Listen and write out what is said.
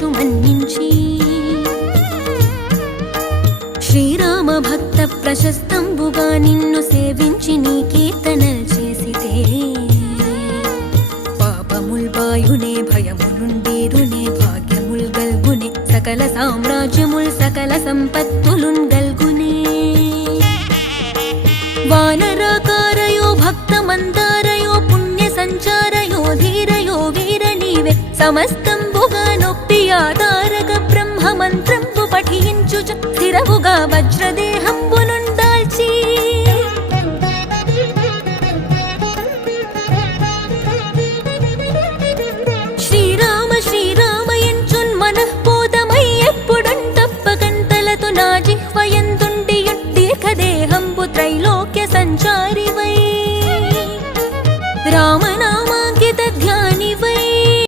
కరుణించు మన్నించి శ్రీరామ భక్త ప్రశస్తంబుగా నిన్ను సేవించి నీ కీర్తనల్ చేసితే పాపముల్ బాయునే భయములుండేరునే భాగ్యముల్ గల్గునే సకల సామ్రాజ్యముల్ సకల సంపత్తులున్ గల్గునే వానరాకారయో భక్త మందారయో పుణ్య సంచారయో ధీరయో వీర నీవే సమస్తంబుగా నొప్పి ఆధారక బ్రహ్మ మంత్రంబు పఠించుచు స్థిరవుగా వజ్రదేహంబు